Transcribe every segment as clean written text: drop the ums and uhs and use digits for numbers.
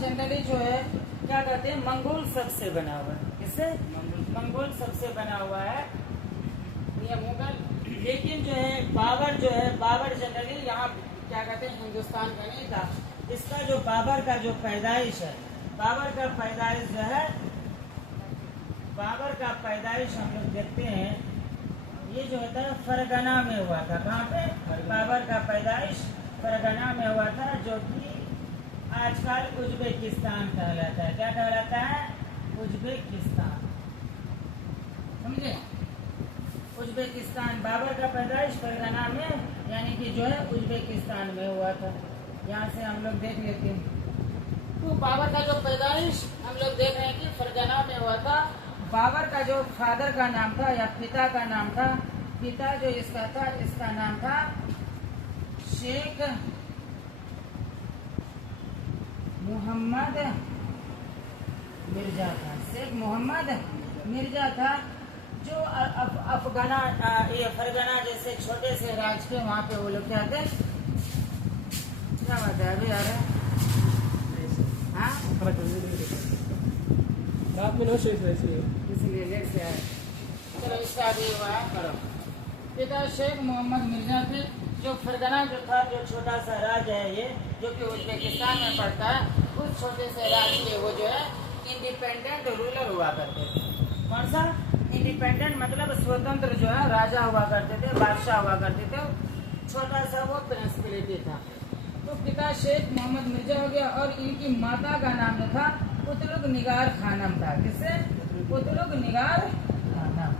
Generally जो है क्या कहते हैं मंगोल सब से बना हुआ है। किससे? मंगोल सब से बना हुआ है ये मुगल। लेकिन जो है बाबर जनरली यहाँ क्या कहते हैं हिंदुस्तान का नहीं था। इसका जो बाबर का जो पैदाइश है, बाबर का पैदाइश जो है, बाबर का पैदाइश हम लोग देखते हैं ये जो होता है फरगना में हुआ था। कहाँ पे? बाबर का पैदाइश फरगना में हुआ था, जो कि आजकल उज्बेकिस्तान कहलाता है। क्या कहलाता है? उज्बेकिस्तान। समझे? उज्बेकिस्तान। बाबर का पैदाइश फरगना में यानी कि जो है उज्बेकिस्तान में हुआ था। यहाँ से हम लोग देख लेते हैं। तो बाबर का जो पैदाइश हम लोग देख रहे हैं कि फरगना में हुआ था। बाबर का जो फादर का नाम था या पिता का नाम था, पिता जो इसका था, इसका नाम था शेख मोहम्मद मिर्जा था। शेख मोहम्मद मिर्जा था, जो अफगाना ये फरगना जैसे छोटे से राज्य के वहाँ पे वो लोग क्या थे। क्या बात है अभी आ रहा है? हाँ इसलिए लेट से आए। चलो इसका अभी हुआ है करो। पिता शेख मोहम्मद मिर्जा थे, जो फरगना जो था, जो छोटा सा राज्य है ये, जो कि उज्बेकिस्तान में पड़ता है, उस छोटे से राज्य के वो जो है इंडिपेंडेंट रूलर हुआ करते थे। कौन सा? इंडिपेंडेंट मतलब स्वतंत्र जो है राजा हुआ करते थे, बादशाह हुआ करते थे। छोटा सा वो प्रिंसिपलिटी था। तो पिता शेख मोहम्मद मिर्जा हो गया और इनकी माता का नाम जो था कुतलुग निगार खानम था। किससे? कुतलुग निगार खानम।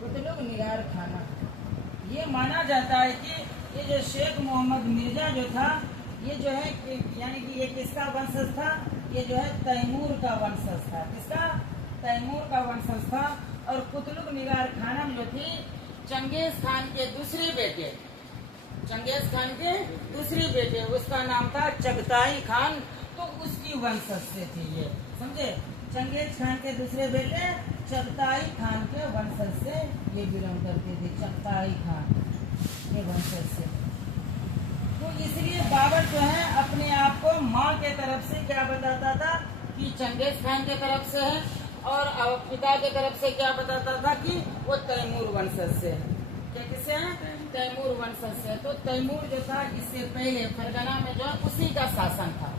कुतलुग निगार खानम। ये माना जाता है कि ये जो शेख मोहम्मद मिर्जा जो था, ये जो है यानी कि ये किसका वंशज था? ये जो है तैमूर का वंशज था। किसका? तैमूर का वंशज था। और कुतलुग निगार खानम जो थी चंगेज खान के दूसरे बेटे, चंगेज खान के दूसरे बेटे, उसका नाम था चगताई खान, तो उसकी वंशज से थी ये। समझे? चंगेज खान के दूसरे बेटे चगताई खान के वंशज से ये बिलोंग करते थे। चगताई खान के वंशज से। तो इसलिए बाबर जो है अपने आप को माँ के तरफ से क्या बताता था कि चंगेज खान के तरफ से है, और पिता के तरफ से क्या बताता था कि वो तैमूर वंशज से है। क्या किससे है? तैमूर वंशज से। तो तैमूर जो था इससे पहले फरगना में जो है उसी का शासन था।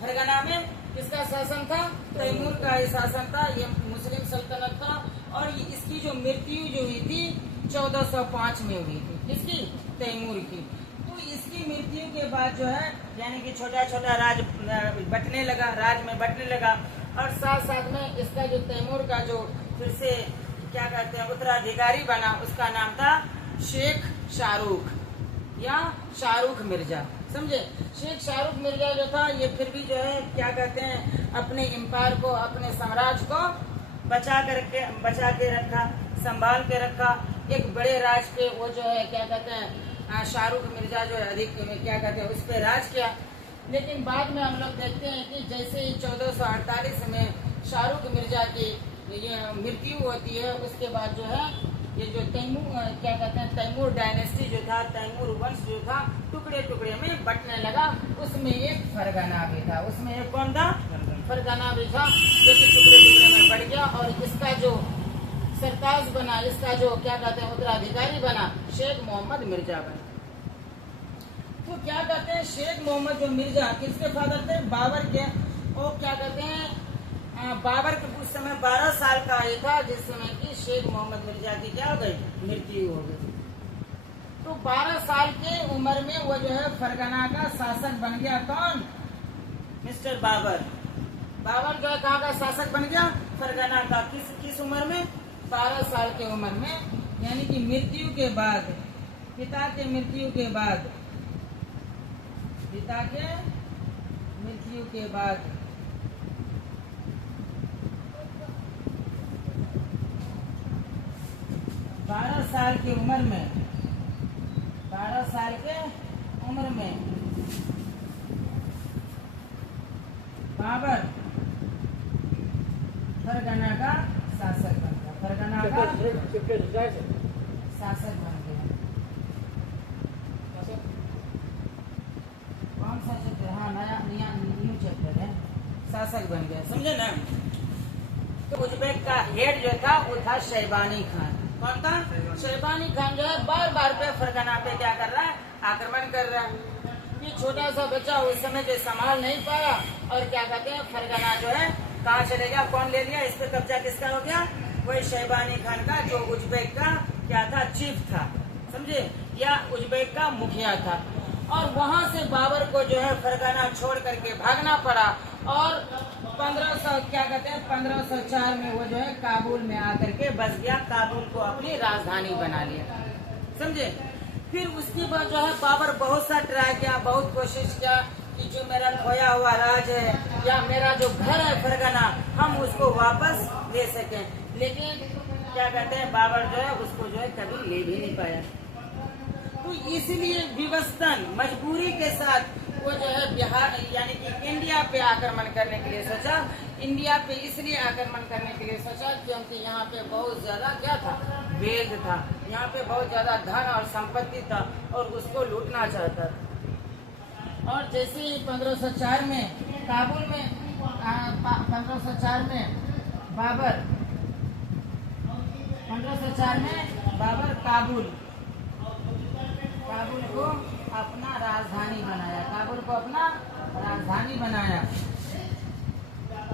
फरगना में किसका शासन था? तैमूर का ही शासन था। ये मुस्लिम सल्तनत था। और इसकी जो मृत्यु जो हुई थी 1405 में हुई थी। किसकी? तैमूर की। तो इसकी मृत्यु के बाद जो है यानी कि छोटा छोटा राज बंटने लगा, राज में बंटने लगा। और साथ साथ में इसका जो तैमूर का जो फिर से क्या कहते हैं उत्तराधिकारी बना, उसका नाम था शेख शाहरुख या शाहरुख मिर्जा। समझे? शेख शाहरुख मिर्जा जो था ये फिर भी जो है क्या कहते हैं अपने एम्पायर को, अपने साम्राज्य को बचा के रखा, संभाल के रखा। एक बड़े राज पे वो जो है क्या कहते हैं शाहरुख मिर्जा जो है अधिक क्या कहते हैं उस पर राज किया। लेकिन बाद में हम लोग देखते हैं कि जैसे ही 1448 में शाहरुख मिर्जा की ये मृत्यु होती है, उसके बाद जो है ये जो तैमूर क्या कहते हैं तैमूर डायनेस्टी जो था, तैमूर वंश जो था टुकड़े टुकड़े में बंटने लगा। उसमें एक फरगना भी था। उसमें एक कौन था? फरगना भी था, जो कि टुकड़े टुकड़े में बढ़ गया। और इसका जो सरताज बना, इसका जो क्या कहते हैं उत्तराधिकारी बना, शेख मोहम्मद मिर्जा बना। तो क्या कहते हैं शेख मोहम्मद जो मिर्जा किसके फादर थे? बाबर के। और क्या कहते हैं बाबर के उस समय 12 साल का ही था जिस समय की शेख मोहम्मद मिर्जा की क्या हो गई? मृत्यु हो गई। तो 12 साल के उम्र में वो जो है फरगना का शासक बन गया। कौन? मिस्टर बाबर। बाबर जो है कहाँ का शासक बन गया? फरगना का। किस उम्र में? 12 साल के उम्र में। यानी कि मृत्यु के बाद, पिता के मृत्यु के बाद, पिता के मृत्यु के बाद 12 साल की उम्र में, 12 साल के उम्र में बाबर फरगना का शासक बन गया। फरगना का शासक बन गया। कौन सा क्षेत्र? हाँ चैप्टर है, शासक बन गया, समझे ना। तो उज्बेक का हेड जो था वो था शैबानी खान। कौन था? शैबानी खान जो है बार बार पे फरगना पे क्या कर रहा है, आक्रमण कर रहा है। ये छोटा सा बच्चा उस समय जो संभाल नहीं पाया और क्या कहते हैं, फरगना जो है कहाँ चले गया, कौन ले लिया, इस पे कब्जा किसका हो गया, वही शैबानी खान का, जो उज्बेक का क्या था, चीफ था, समझे, या उज्बेक का मुखिया था। और वहां से बाबर को जो है फरगना छोड़ करके भागना पड़ा और 1504 में वो जो है काबुल में आकर के बस गया, काबुल को अपनी राजधानी बना लिया, समझे। फिर उसके बाद जो है बाबर बहुत सा ट्राई किया, बहुत कोशिश किया कि जो मेरा खोया हुआ राज है या मेरा जो घर है फरगना, हम उसको वापस ले सकें, लेकिन क्या कहते हैं, बाबर जो है उसको जो है कभी ले भी नहीं पाया। तो इसलिए विवस्तन मजबूरी के साथ वो जो है बिहार यानी कि इंडिया पे आक्रमण करने के लिए सोचा। इंडिया पे इसलिए आक्रमण करने के लिए सोचा क्योंकि यहाँ पे बहुत ज्यादा क्या था, वेल्थ था, यहाँ पे बहुत ज्यादा धन और संपत्ति था और उसको लूटना चाहता था। और जैसे ही 1504 में काबुल में 1504 में बाबर 1504 में बाबर काबुल को अपना राजधानी बनाया, काबुल को अपना राजधानी बनाया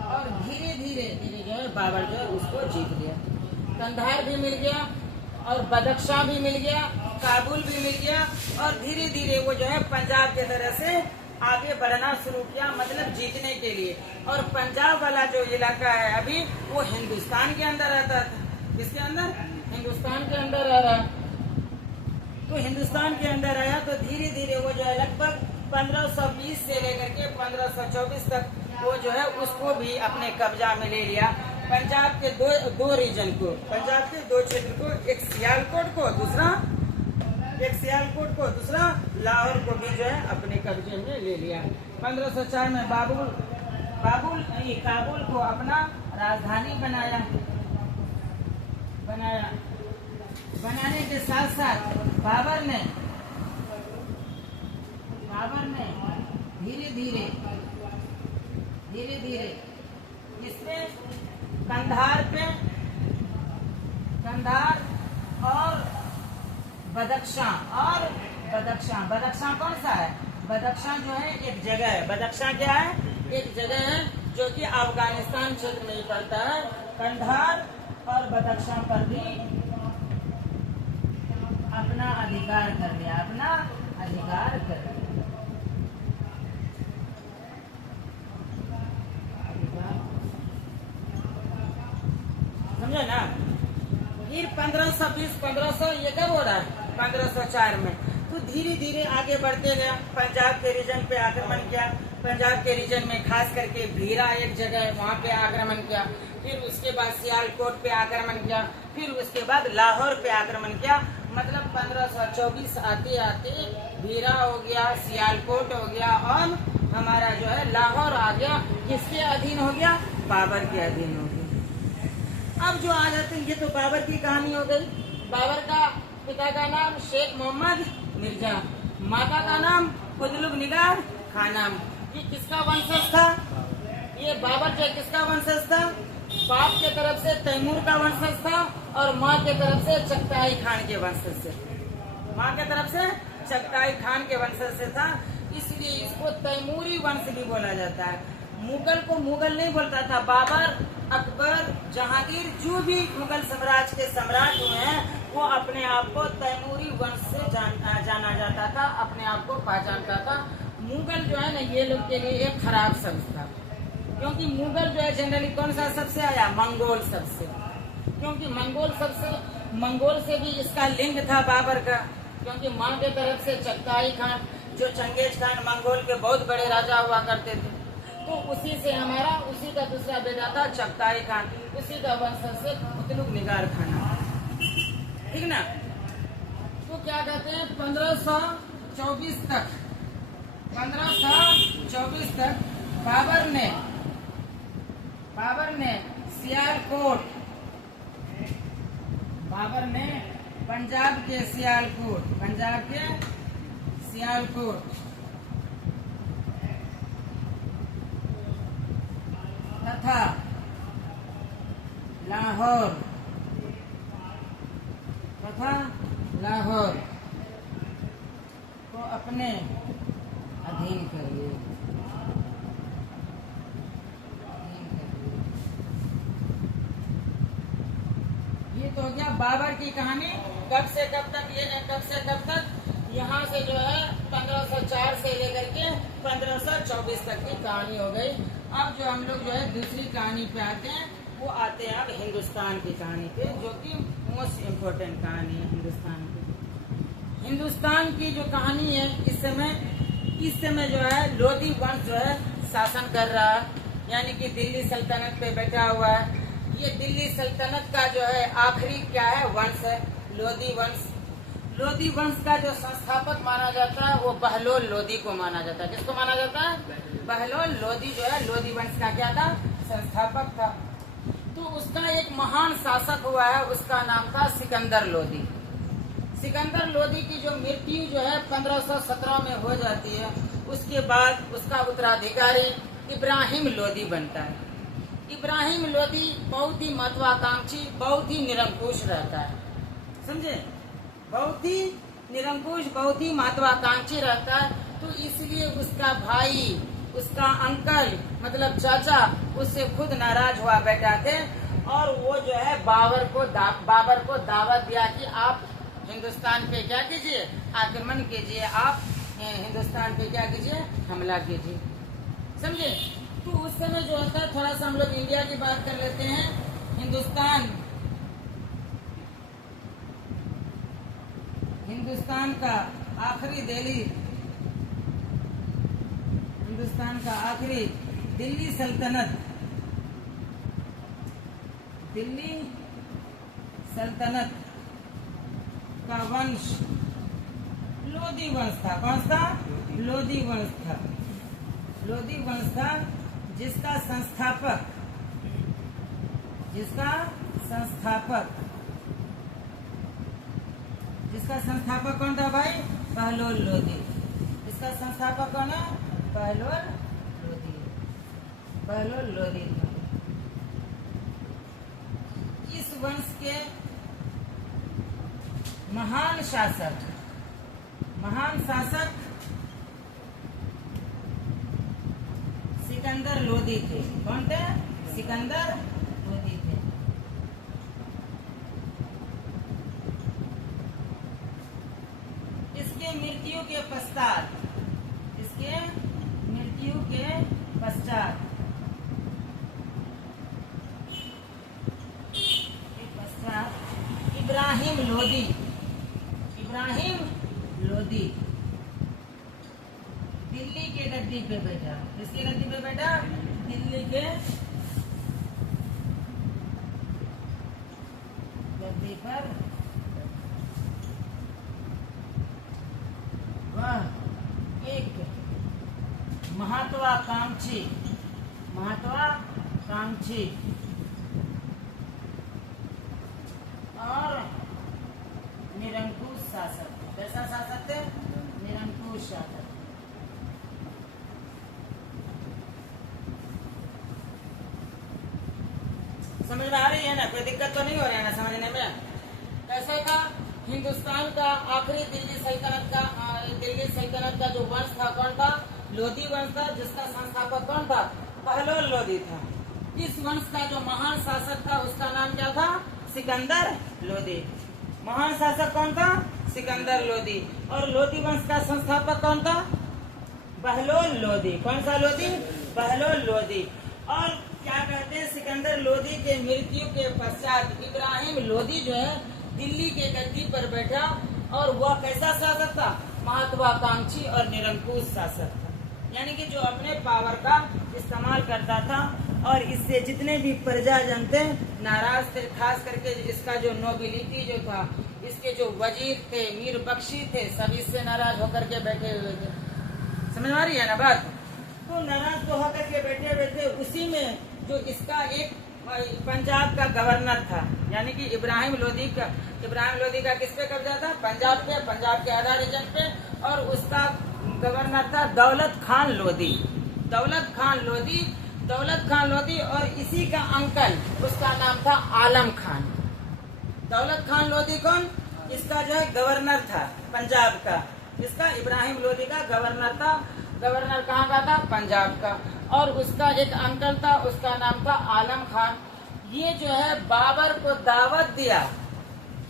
और धीरे धीरे जो है बाबर जो है उसको जीत लिया। कंधार भी मिल गया और बदख्शां भी मिल गया, काबुल भी मिल गया और धीरे धीरे वो जो है पंजाब की तरह से आगे बढ़ना शुरू किया, मतलब जीतने के लिए। और पंजाब वाला जो इलाका है अभी वो हिंदुस्तान के अंदर आता था। किसके अंदर? हिंदुस्तान के अंदर आ रहा है। तो हिंदुस्तान के अंदर आया तो धीरे धीरे वो जो है लगभग 1520 से लेकर के 1524 तक वो जो है उसको भी अपने कब्जा में ले लिया। पंजाब के दो रीजन को, पंजाब के दो क्षेत्र को, एक सियालकोट को, दूसरा लाहौर को भी जो है अपने कब्जे में ले लिया। 1504 में काबुल को अपना राजधानी बनाने के साथ साथ बाबर ने धीरे धीरे इसमें कंधार और बदख्शां कौन सा है? बदख्शां जो है एक जगह है। बदख्शां क्या है? एक जगह है जो कि अफगानिस्तान क्षेत्र में ही पड़ता है। कंधार और बदख्शां पर भी अपना अधिकार कर लिया। समझे ना। फिर 1520 ये कब हो रहा है? 1504 में। तो धीरे धीरे आगे बढ़ते गया, पंजाब के रीजन पे आक्रमण किया। पंजाब के रीजन में खास करके भीरा एक जगह है, वहाँ पे आक्रमण किया। फिर उसके बाद सियालकोट पे आक्रमण किया। फिर उसके बाद लाहौर पे आक्रमण किया। मतलब 1524 आते आते भीरा हो गया, सियालकोट हो गया और हमारा जो है लाहौर आ गया। किसके अधीन हो गया? बाबर के अधीन हो गया। अब जो आ जाते हैं, ये तो बाबर की कहानी हो गई। बाबर का पिता का नाम शेख मोहम्मद मिर्जा, माता का नाम कुतुब निगार खानम। ये किसका वंशज था? ये बाबर जो किसका वंशज था? बाप के तरफ से तैमूर का वंशज था और माँ के तरफ से चगताई खान के वंशज से। माँ के तरफ से चगताई खान के वंशज से था, इसलिए इसको तैमूरी वंश भी बोला जाता है। मुगल को मुगल नहीं बोलता था। बाबर, अकबर, जहांगीर, जो भी मुगल साम्राज्य के सम्राट हुए हैं वो अपने आप को तैमूरी वंश से जाना जाता था, अपने आप को पहचानता था। मुगल जो है ना, ये लोग के लिए एक खराब शब्द था, क्योंकि मुगल जो है जनरली कौन सा सबसे आया? मंगोल सबसे। क्योंकि मंगोल से भी इसका लिंक था बाबर का, क्योंकि माँ के तरफ से चगताई खान, जो चंगेज खान मंगोल के बहुत बड़े राजा हुआ करते थे, तो उसी से हमारा उसी का दूसरा बेटा था चगताई खान, उसी का वंशज से कुतुब निगार खाना, ठीक ना। तो क्या कहते हैं 1524 तक बाबर ने पंजाब के सियालकोट लाहौर तथा लाहौर को अपने अधीन कर लिए। ये तो हो गया बाबर की कहानी। कब से कब तक यहाँ से जो है 1504 से लेकर के 1524 तक की कहानी हो गई। अब जो हम लोग जो है दूसरी कहानी पे आते हैं, वो आते हैं अब हिंदुस्तान की कहानी पे, जो कि मोस्ट इम्पोर्टेंट कहानी है हिंदुस्तान की। हिंदुस्तान की जो कहानी है, इस समय जो है लोधी वंश जो है शासन कर रहा है, यानी कि दिल्ली सल्तनत पे बैठा हुआ है। ये दिल्ली सल्तनत का जो है आखिरी क्या है वंश है, लोधी वंश। लोधी वंश का जो संस्थापक माना जाता है वो बहलोल लोधी को माना जाता है। किसको माना जाता है? बहलोल लोधी जो है लोधी वंश का क्या था? संस्थापक था। तो उसका एक महान शासक हुआ है, उसका नाम था सिकंदर लोधी। सिकंदर लोधी की जो मृत्यु जो है 1517 में हो जाती है, उसके बाद उसका उत्तराधिकारी इब्राहिम लोधी बनता है। इब्राहिम लोधी बहुत ही महत्वाकांक्षी, बहुत ही निरंकुश रहता है, समझे? बहुत ही निरंकुश, बहुत ही महत्वाकांक्षी रहता है। तो इसलिए उसका भाई, उसका अंकल मतलब चाचा उससे खुद नाराज हुआ बैठा थे, और वो जो है बाबर को दावत दिया कि आप हिंदुस्तान पे क्या कीजिए, आक्रमण कीजिए, आप हिंदुस्तान पे क्या कीजिए, हमला कीजिए, समझे? तो उस समय जो होता है, थोड़ा सा हम लोग इंडिया की बात कर लेते हैं। हिंदुस्तान का आखिरी दिल्ली सल्तनत का वंश लोधी वंश था। कौन सा? लोधी वंश था, जिसका संस्थापक कौन था भाई? बहलोल लोधी। इसका संस्थापक कौन है? बहलोल लोधी था। इस वंश के महान शासक सिकंदर लोधी थे। कौन थे? सिकंदर लोधी थे। इसके मृत्यु के पश्चात इब्राहिम लोधी दिल्ली के गद्दी पे बैठा। किसके गद्दी पे बैठा? दिल्ली के गद्दी पर। वह एक महत्वाकांक्षी और निरंकुश शासक। कैसा शासक थे? निरंकुश शासक। समझ में आ रही है ना? कोई दिक्कत तो नहीं हो रहा है ना समझने में? कैसे था? हिंदुस्तान का आखिरी दिल्ली सल्तनत का जो वंश था, कौन था? लोधी वंश था, जिसका संस्थापक कौन था? बहलोल लोधी था। इस वंश का जो महान शासक था, उसका नाम क्या था? सिकंदर लोधी। महान शासक कौन था? सिकंदर लोधी। और लोधी वंश का संस्थापक कौन था? बहलोल लोधी। कौन सा लोधी? बहलोल लोधी। और क्या कहते हैं, सिकंदर लोधी के मृत्यु के पश्चात इब्राहिम लोधी जो है दिल्ली के गद्दी पर बैठा, और वह कैसा शासक था? महत्वाकांक्षी और निरंकुश शासक था। यानी कि जो अपने पावर का इस्तेमाल करता था, और इससे जितने भी प्रजाजन थे नाराज थे। खास करके इसका जो नोबिलिटी जो था, इसके जो वजीर थे, मीर बख्शी थे, सब इससे नाराज होकर के बैठे हुए थे। समझ आ रही है ना बात? तो नाराज तो होकर के बैठे हुए थे। उसी में जो इसका एक पंजाब का गवर्नर था, यानी कि इब्राहिम लोधी का किस पे कब्जा था? पंजाब के आधा रीजन पे। और उसका गवर्नर था दौलत खान लोधी। दौलत खान लोधी और इसी का अंकल, उसका नाम था आलम खान। दौलत खान लोधी कौन? इसका जो है गवर्नर था पंजाब का। इसका इब्राहिम लोधी का गवर्नर था। गवर्नर कहाँ का था? पंजाब का। और उसका एक अंकल था, उसका नाम था आलम खान। ये जो है बाबर को दावत दिया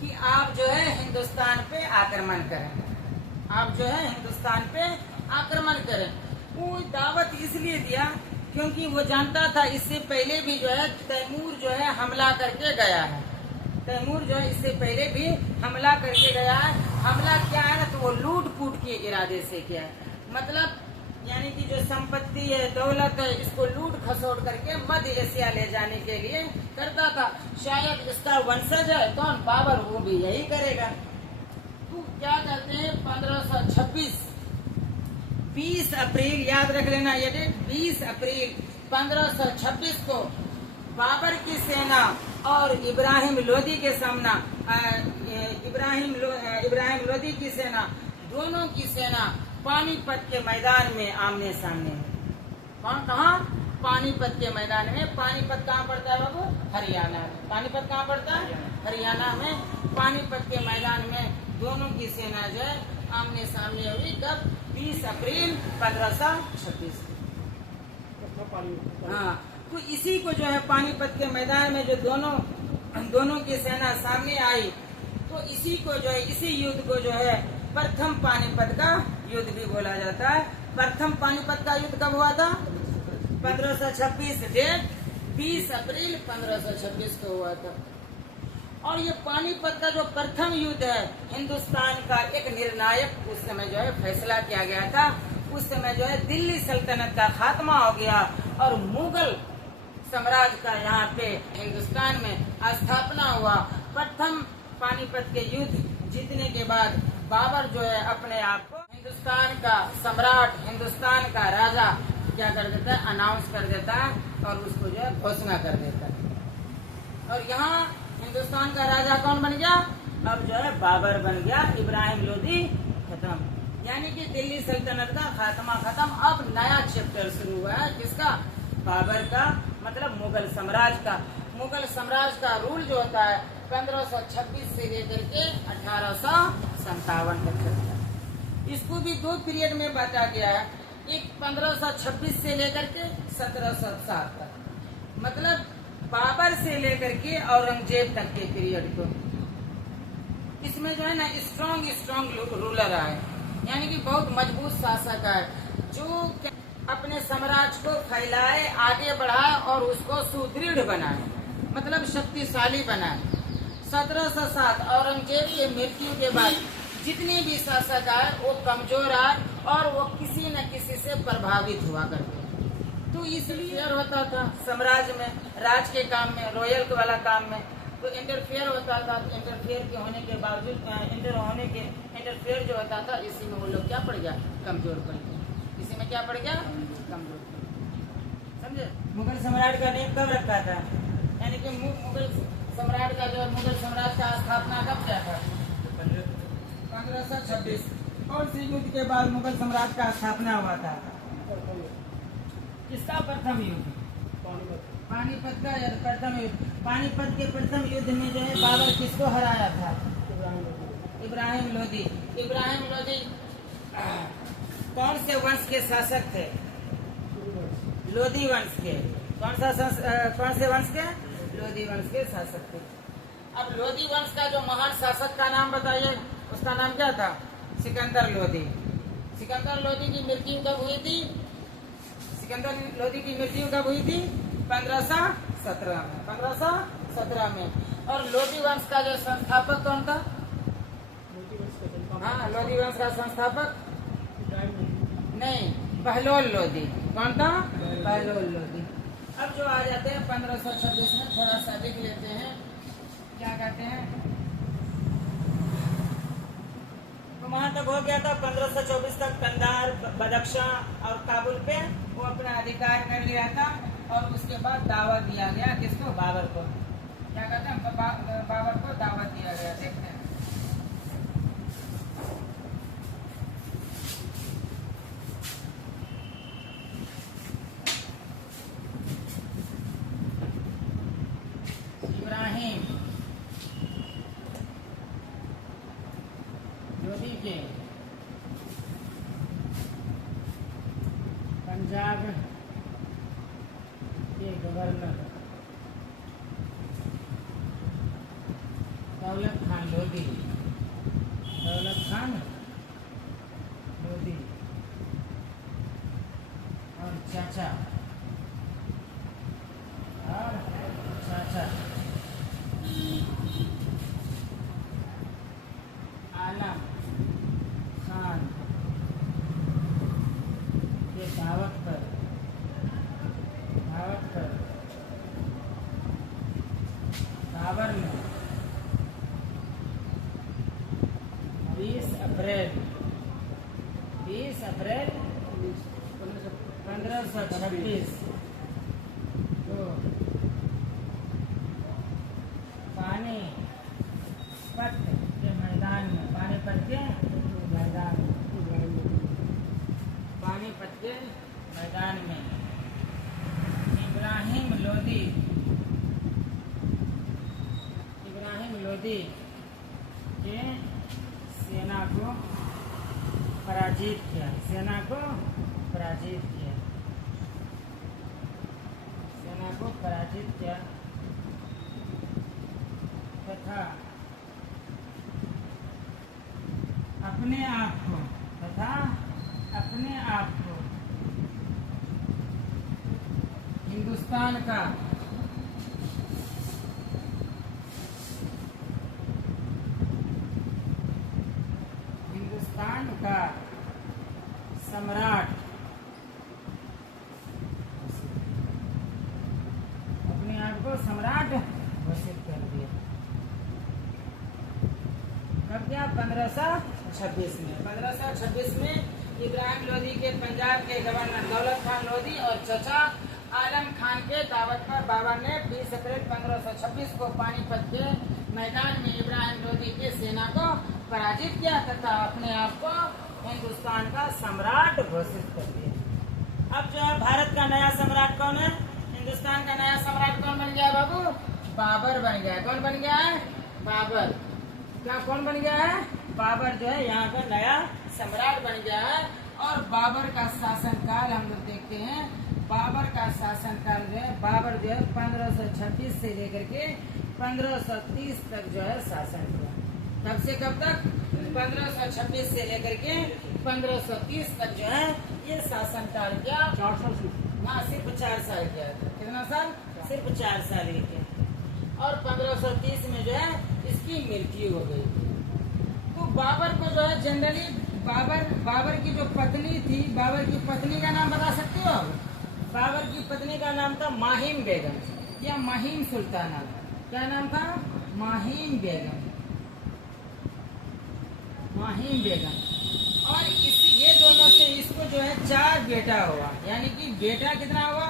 कि आप जो है हिंदुस्तान पे आक्रमण करें, आप जो है हिंदुस्तान पे आक्रमण करें। वो दावत इसलिए दिया क्योंकि वो जानता था इससे पहले भी जो है तैमूर जो है हमला करके गया है। तैमूर जो है इससे पहले भी हमला करके गया है। हमला क्या है ना, तो वो लूट फूट के इरादे से किया है। मतलब यानी कि जो संपत्ति है, दौलत है, इसको लूट खसोट करके मध्य एशिया ले जाने के लिए करता था। शायद इसका वंशज है कौन? बाबर, वो भी यही करेगा। तो क्या कहते हैं 1526, 20 अप्रैल याद रख लेना ये डेट, 20 अप्रैल 1526 को बाबर की सेना और इब्राहिम लोधी के सामना, इब्राहिम लोधी की सेना, दोनों की सेना पानीपत के मैदान में आमने सामने है। कहाँ? पानीपत के मैदान में। पानीपत कहाँ पड़ता है बाबू? हरियाणा में। पानीपत कहाँ पड़ता है? हरियाणा में। पानीपत के मैदान में दोनों की सेना जो है आमने सामने हुई। कब? 20 अप्रैल 1526। हाँ, तो इसी को जो है पानीपत के मैदान में जो दोनों की सेना सामने आई, तो इसी को जो है, इसी युद्ध को जो है प्रथम पानीपत का युद्ध भी बोला जाता है। प्रथम पानीपत का युद्ध कब हुआ था? 1526, डेट 20 अप्रैल 1526 को हुआ था। और ये पानीपत का जो प्रथम युद्ध है, हिंदुस्तान का एक निर्णायक उस समय जो है फैसला किया गया था। उस समय जो है दिल्ली सल्तनत का खात्मा हो गया और मुगल साम्राज्य का यहाँ पे हिंदुस्तान में स्थापना हुआ। प्रथम पानीपत के युद्ध जीतने के बाद बाबर जो है अपने आप को हिंदुस्तान का सम्राट, हिंदुस्तान का राजा क्या कर देता है? अनाउंस कर देता है और उसको जो है घोषणा कर देता है। और यहाँ हिंदुस्तान का राजा कौन बन गया? अब जो है बाबर बन गया। इब्राहिम लोधी खत्म, यानी कि दिल्ली सल्तनत का खात्मा खत्म। अब नया चैप्टर शुरू हुआ है, किसका? बाबर का, मतलब मुगल साम्राज्य का। मुगल साम्राज्य का रूल जो होता है 1526 से लेकर के 1857 तक चलता है। इसको भी दो पीरियड में बांटा गया है। एक 1526 से लेकर के 1707 तक, मतलब बाबर से लेकर के औरंगजेब तक के पीरियड को। इसमें जो है ना स्ट्रॉन्ग रूलर आए, यानी कि बहुत मजबूत शासक है जो अपने साम्राज्य को फैलाए, आगे बढ़ाए और उसको सुदृढ़ बनाए, मतलब शक्तिशाली बनाए। 1707 औरंगजेब की मृत्यु के बाद जितने भी शासक आए वो कमजोर आए और वो किसी न किसी से प्रभावित हुआ करते। तो इसलिए होता था साम्राज्य में, राज के काम में, रॉयल वाला काम में, तो इंटरफेयर होता था। इंटरफेयर के होने के बावजूद इंटरफेयर जो होता था, इसी में वो लोग क्या पड़ गया? कमजोर पड़ गया। इसी में क्या पड़ गया? कमजोर। समझे? मुगल सम्राट का नेम कब रखा था? यानी कि मुगल सम्राट का जो मुगल साम्राज्य का स्थापना कब किया था? 1526। कौन सी युद्ध के बाद मुगल सम्राट का स्थापना हुआ था? किसका प्रथम युद्ध? पानीपत का प्रथम युद्ध। पानीपत के प्रथम युद्ध में जो है बाबर किसको हराया था? इब्राहिम लोधी। इब्राहिम लोधी कौन से वंश के शासक थे? लोधी वंश के। कौन से वंश के? लोधी वंश के शासक थे। अब लोधी वंश का जो महान शासक का नाम बताइए, उसका नाम क्या था? सिकंदर लोधी। सिकंदर लोधी की मृत्यु कब हुई थी? सिकंदर लोधी की मृत्यु कब हुई थी? 1517 में। 1517 में। और लोधी वंश का जो संस्थापक कौन था? हाँ, लोधी वंश का संस्थापक नहीं, बहलोल लोधी। कौन था? बहलोल लोधी। अब जो आ जाते हैं 1526 में, थोड़ा सा देख लेते हैं क्या कहते हैं। तो वहां तक हो गया था 1524 तक कंधार, बदख्शां और काबुल पे वो अपना अधिकार कर लिया था। और उसके बाद दावा दिया गया किसको? बाबर को। क्या कहते हैं? बाबर को दावत दिया गया। देखते हैं। पंजाब के गवर्नर दौलत खान लोधी, दौलत खान लोधी और चाचा आलम खान के दावत पर बाबर ने 20 अप्रैल 1526 को पानीपत के मैदान में इब्राहिम लोदी के सेना को पराजित किया तथा अपने आप को हिंदुस्तान का सम्राट अपने आप को सम्राट घोषित कर दिया। कब क्या? 1526 में इब्राहिम लोदी के पंजाब के गवर्नर दौलत खान लोदी और चचा आलम खान के दावत पर बाबर ने 20 अप्रैल 1526 को पानीपत के मैदान में इब्राहिम लोदी की सेना को पराजित किया तथा अपने आप को हिंदुस्तान का सम्राट घोषित कर दिया। अब जो है भारत का नया सम्राट कौन है? हिंदुस्तान का नया सम्राट कौन बन गया बाबू? बाबर बन गया। कौन बन गया है? बाबर। क्या कौन बन गया है? बाबर जो है यहाँ का नया सम्राट बन गया है। और बाबर का शासनकाल हम लोग देखते हैं। बाबर का शासनकाल जो है 1526 से लेकर के 1530 तक जो है शासन किया। कब से कब तक? 1526 से लेकर के 1530 तक जो है ये शासनकाल किया। 4 साल सिर्फ 4 साल किया। कितना साल? सिर्फ 4 साल ही किया। और 1530 में जो है इसकी मृत्यु हो गई। तो बाबर को जो है जनरली बाबर की जो पत्नी थी, बाबर की पत्नी का नाम बता सकते हो आप? बाबर की पत्नी का नाम था माहिम बेगम या माहिम सुल्ताना। क्या नाम था? माहिम बेगम। और ये दोनों से इसको जो है 4 बेटा हुआ। यानी कि बेटा कितना हुआ?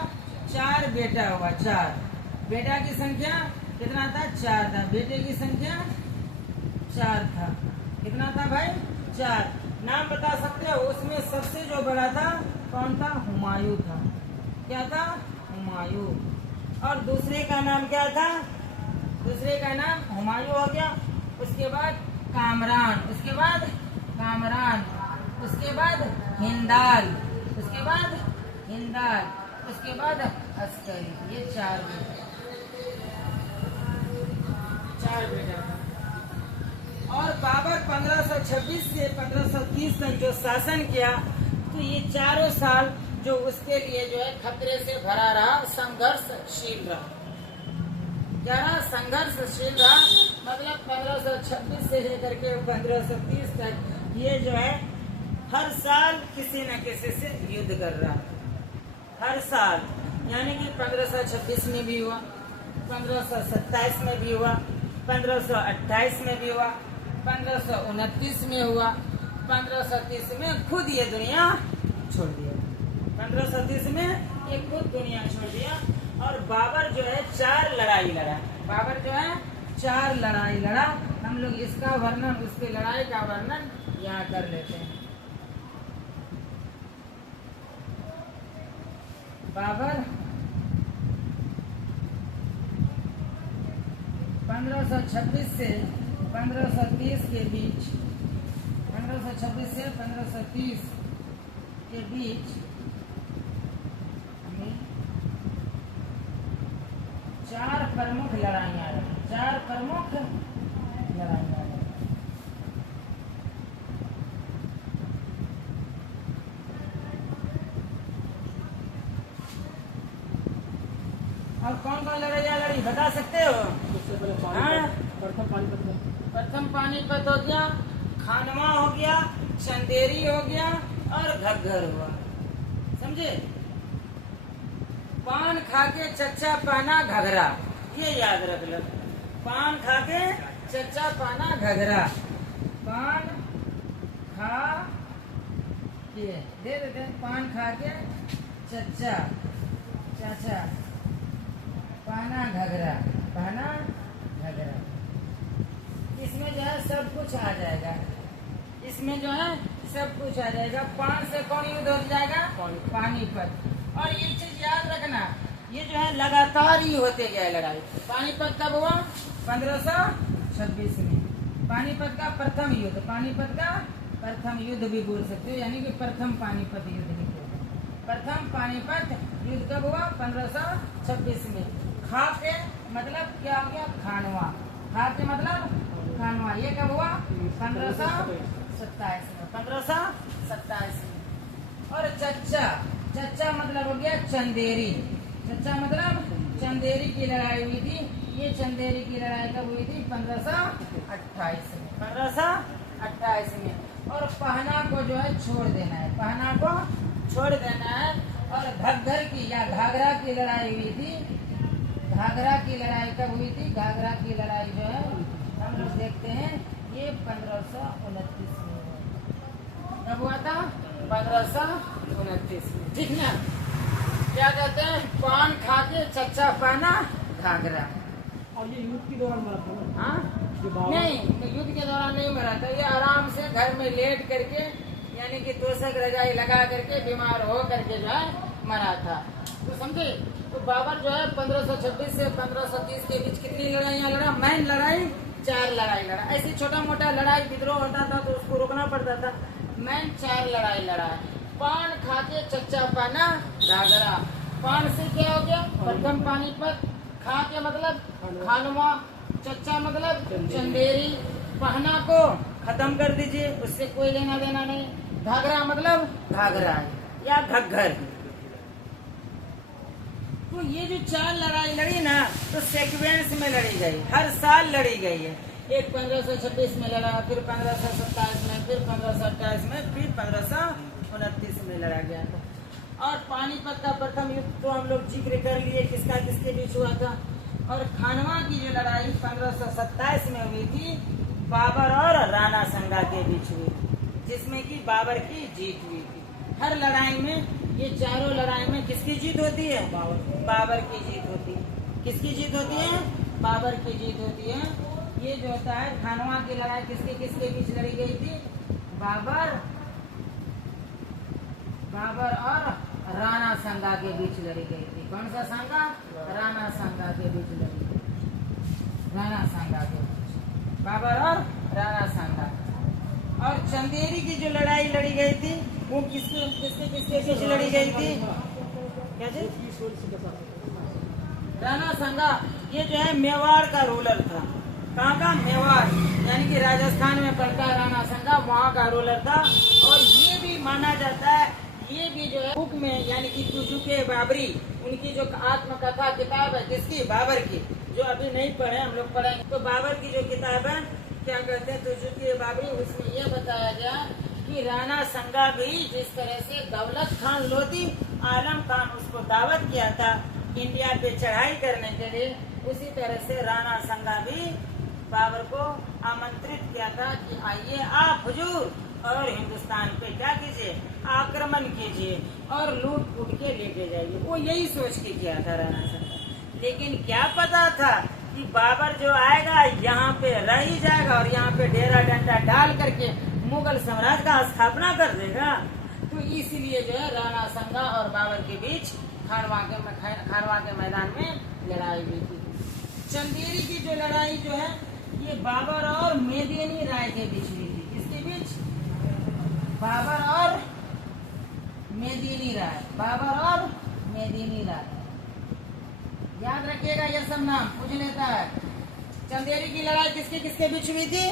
4 बेटा हुआ। 4 बेटा की संख्या कितना था? 4 था। बेटे की संख्या 4 था। कितना था भाई? 4। नाम बता सकते हो? उसमें सबसे जो बड़ा था कौन था? हुमायूं था। क्या था? हुमायूं। और दूसरे का नाम क्या था? दूसरे का नाम हुमायूं हो गया। उसके बाद कामरान, उसके बाद हिंदाल, उसके बाद अस्करी। ये 4 बेटा। और बाबर 1526 से 1530 तक जो शासन किया तो ये 4 साल जो उसके लिए जो है खतरे से भरा रहा, संघर्षशील रहा। मतलब 1526 से लेकर के 1530 तक ये जो है हर साल किसी न किसी से युद्ध कर रहा। हर साल यानी कि 1526 में भी हुआ, 1527 में भी हुआ, 1528 में भी हुआ, 1529 में हुआ, 1530 में खुद ये दुनिया छोड़ दिया। 1530 में ये खुद दुनिया छोड़ दिया। और बाबर जो है 4 लड़ाई लड़ा। हम लोग इसका वर्णन, उसके लड़ाई का वर्णन यहाँ कर लेते हैं। बाबर 1526 से 1530 के बीच 1526 से 1530 के बीच 4 प्रमुख लड़ाइयाँ रही, 4 प्रमुख लड़ाइयाँ रही। और कौन कौन लड़ाइयाँ लड़ी बता सकते हो? सबसे पहले हाँ? प्रथम पानीपत में प्रथम पानीपत हो गया, खानवा हो गया, चंदेरी हो गया और घग्गर हुआ। समझे? पान खा के चच्चा पाना घघरा, ये याद रख लो। पान खा के चच्चा पाना घघरा, पान खा के दे देते हैं, पान खा के चच्चा चाचा पाना घघरा, पाना घघरा। इसमें जो है सब कुछ आ जाएगा, इसमें जो है सब कुछ आ जाएगा। पान से कौन युद्ध हो जाएगा? पानीपत। और एक चीज याद रखना, ये जो है लगातार ही होते गया लड़ाई। पानीपत कब हुआ? 1526 में। पानीपत का प्रथम युद्ध, पानीपत का प्रथम युद्ध भी बोल सकते हो, यानी कि प्रथम पानीपत युद्ध भी बोलते हैं। प्रथम पानीपत युद्ध कब हुआ? 1526 में। खा के मतलब क्या हो गया? खानवा। खा के मतलब खानवा। ये कब हुआ? 1527 में, 1527 में। और चच्चा, चच्चा मतलब हो गया चंदेरी। चच्चा मतलब चंदेरी की लड़ाई हुई थी। ये चंदेरी की लड़ाई कब हुई थी? 1528 में, 1528 में। और पहना को जो है छोड़ देना है, पहना को छोड़ देना है। और घग्गर की या घाघरा की लड़ाई हुई थी। घाघरा की लड़ाई कब हुई थी? घाघरा की लड़ाई जो है हम लोग देखते हैं, ये 1529 में हुआ। कब हुआ था? 1529 में। ठीक ना? क्या कहते हैं? पान खा के चच्चा पाना घाघरा। और ये युद्ध के दौरान मरा था ना? हाँ? जो बाबर- नहीं, युद्ध के दौरान नहीं मरा था। ये आराम से घर में लेट करके, यानी कि तोशक रजाई लगा करके बीमार हो करके जो है मरा था। तो समझे? तो बाबर जो है 1526 से 1530 के बीच कितनी लड़ाइयाँ लड़ा? मैन लड़ाई 4 लड़ाई लड़ा। ऐसी छोटा मोटा लड़ाई विद्रोह होता था तो उसको रोकना पड़ता था। मैन 4 लड़ाई लड़ा है। पान खा के चच्चा पाना घाघरा। पान से क्या हो गया? प्रथम पानीपत। खा के मतलब खानवा, चच्चा मतलब चंदेरी। पहना को खत्म कर दीजिए, उससे कोई लेना देना नहीं। घाघरा मतलब घाघरा या घग्गर। तो ये जो 4 लड़ाई लड़ी ना, तो सीक्वेंस में लड़ी गई, हर साल लड़ी गई है। एक 1526 में लड़ा, फिर 1527 में, फिर 1528 में, फिर 1529 में लड़ा गया था। और पानीपत का प्रथम युद्ध तो हम लोग जिक्र कर लिए, किसका किसके बीच हुआ था। और खानवा की जो लड़ाई 1527 में हुई थी, बाबर और राणा संगा के बीच हुई, जिसमें कि बाबर की जीत हुई थी। हर लड़ाई में, ये चारों लड़ाई में किसकी जीत होती है? बाबर की जीत होती है। किसकी जीत होती है? बाबर की जीत होती है। ये जो होता है खानवा की लड़ाई किसके किसके बीच लड़ी गई थी? बाबर और राणा संगा के बीच लड़ी गई थी। कौन सा संगा? राणा संगा के बीच लड़ी गई, राणा संगा के बीच, बाबर और राणा संगा। और चंदेरी की जो लड़ाई लड़ी गई थी, वो किसके किसके किसके बीच लड़ी गई थी? क्या चीज? राणा संगा। ये जो है मेवाड़ का रूलर था। कहाँ का? मेवाड़, यानी कि राजस्थान में पड़ता है राणा संगा, वहाँ का रूलर था। और ये भी माना जाता है, ये भी जो है बुक में, यानी कि तुजुके बाबरी, उनकी जो आत्मकथा किताब है, किसकी? बाबर की, जो अभी नहीं पढ़े, हम लोग पढ़ेंगे। तो बाबर की जो किताब है, क्या कहते हैं, तुजुके बाबरी, उसमें यह बताया गया कि राणा संगा भी जिस तरह से दौलत खान लोधी आलम खान उसको दावत किया था इंडिया पे चढ़ाई करने के लिए, उसी तरह से राणा संगा भी बाबर को आमंत्रित किया था कि आइए आप हुजूर और हिंदुस्तान पे क्या कीजिए? आक्रमण कीजिए और लूट फूट के लेके जाइए। वो यही सोच के किया था राणा संगा। लेकिन क्या पता था कि बाबर जो आएगा यहाँ पे रह ही जाएगा और यहाँ पे डेरा डंडा डाल करके मुगल साम्राज्य का स्थापना कर देगा। तो इसलिए जो है राणा संगा और बाबर के बीच खानवा के मैदान में लड़ाई हुई थी। चंदेरी की जो लड़ाई जो है, ये बाबर और मेदिनी राय के बीच हुई थी। किसके बीच? बाबर और मेदिनी राय, बाबर और मेदिनी राय। याद रखिएगा, ये सब नाम पूछ लेता है। चंदेरी की लड़ाई किसके किसके बीच हुई थी?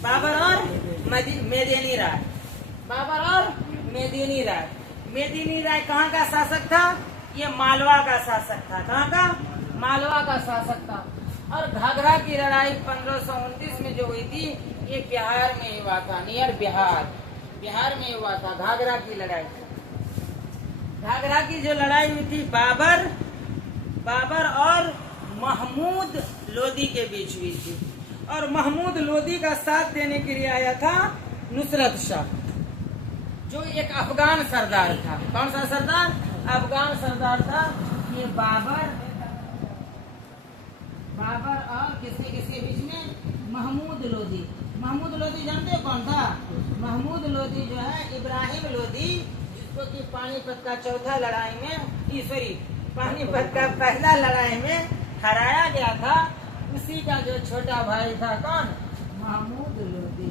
बाबर और मेदिनी राय। बाबर और मेदिनी राय। मेदिनी राय कहाँ का शासक था? ये मालवा का शासक था। कहाँ का? मालवा का शासक था। और घाघरा की लड़ाई 1529 में जो हुई थी, ये बिहार में हुआ था, नियर बिहार। बिहार में हुआ था घाघरा की लड़ाई। घाघरा की जो लड़ाई हुई थी बाबर और महमूद लोदी के बीच हुई थी। और महमूद लोदी का साथ देने के लिए आया था नुसरत शाह, जो एक अफगान सरदार था। कौन सा सरदार? अफगान सरदार था। ये बाबर और किसके किसके बीच में? महमूद लोदी। महमूद लोदी जानते हो कौन था? महमूद लोदी जो है इब्राहिम लोदी, जिसको कि पानीपत का चौथा लड़ाई में पानीपत का पहला लड़ाई में हराया गया था, उसी का जो छोटा भाई था। कौन? महमूद लोदी।